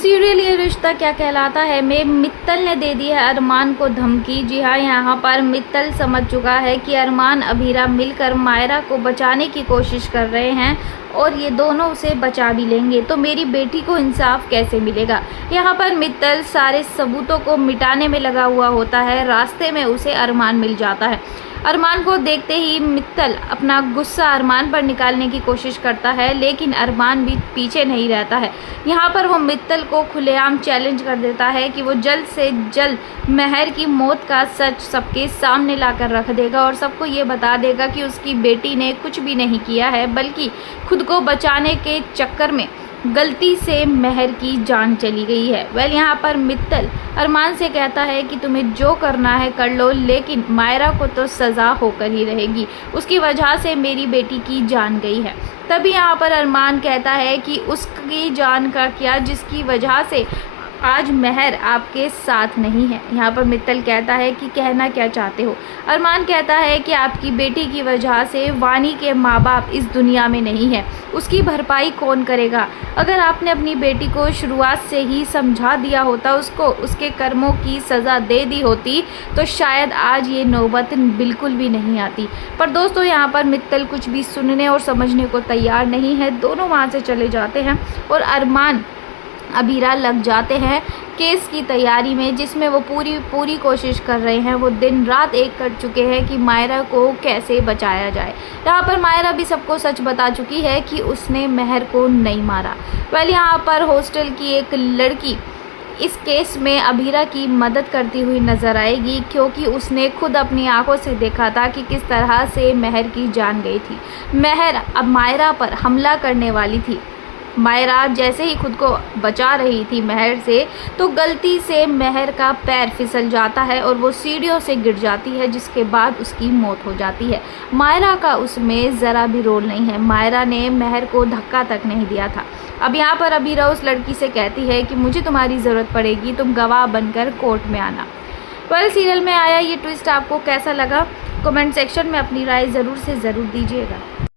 Serial ये रिश्ता क्या कहलाता है में मित्तल ने दे दी है अरमान को धमकी। जी हाँ, यहाँ पर मित्तल समझ चुका है कि अरमान अभीरा मिलकर मायरा को बचाने की कोशिश कर रहे हैं और ये दोनों उसे बचा भी लेंगे, तो मेरी बेटी को इंसाफ कैसे मिलेगा। यहाँ पर मित्तल सारे सबूतों को मिटाने में लगा हुआ होता है। रास्ते में उसे अरमान मिल जाता है। अरमान को देखते ही मित्तल अपना गुस्सा अरमान पर निकालने की कोशिश करता है, लेकिन अरमान भी पीछे नहीं रहता है। यहाँ पर वो मित्तल को खुलेआम चैलेंज कर देता है कि वो जल्द से जल्द महर की मौत का सच सबके सामने लाकर रख देगा और सबको ये बता देगा कि उसकी बेटी ने कुछ भी नहीं किया है, बल्कि खुद को बचाने के चक्कर में गलती से महर की जान चली गई है। यहाँ पर मित्तल अरमान से कहता है कि तुम्हें जो करना है कर लो, लेकिन मायरा को तो सज़ा होकर ही रहेगी, उसकी वजह से मेरी बेटी की जान गई है। तभी यहाँ पर अरमान कहता है कि उसकी जान का क्या, जिसकी वजह से आज महर आपके साथ नहीं है। यहाँ पर मित्तल कहता है कि कहना क्या चाहते हो। अरमान कहता है कि आपकी बेटी की वजह से वानी के माँ बाप इस दुनिया में नहीं है, उसकी भरपाई कौन करेगा। अगर आपने अपनी बेटी को शुरुआत से ही समझा दिया होता, उसको उसके कर्मों की सज़ा दे दी होती, तो शायद आज ये नौबत बिल्कुल भी नहीं आती। पर दोस्तों, यहाँ पर मित्तल कुछ भी सुनने और समझने को तैयार नहीं है। दोनों वहाँ से चले जाते हैं और अरमान अभीरा लग जाते हैं केस की तैयारी में, जिसमें वो पूरी कोशिश कर रहे हैं। वो दिन रात एक कर चुके हैं कि मायरा को कैसे बचाया जाए। यहाँ पर मायरा भी सबको सच बता चुकी है कि उसने महर को नहीं मारा। यहाँ पर हॉस्टल की एक लड़की इस केस में अभीरा की मदद करती हुई नज़र आएगी, क्योंकि उसने खुद अपनी आंखों से देखा था कि किस तरह से महर की जान गई थी। महर अब मायरा पर हमला करने वाली थी। मायरा जैसे ही खुद को बचा रही थी महर से, तो गलती से महर का पैर फिसल जाता है और वो सीढ़ियों से गिर जाती है, जिसके बाद उसकी मौत हो जाती है। मायरा का उसमें ज़रा भी रोल नहीं है। मायरा ने महर को धक्का तक नहीं दिया था। अब यहाँ पर अभीरा उस लड़की से कहती है कि मुझे तुम्हारी ज़रूरत पड़ेगी, तुम गवाह बनकर कोर्ट में आना। सीरियल में आया ये ट्विस्ट आपको कैसा लगा, कमेंट सेक्शन में अपनी राय ज़रूर से ज़रूर दीजिएगा।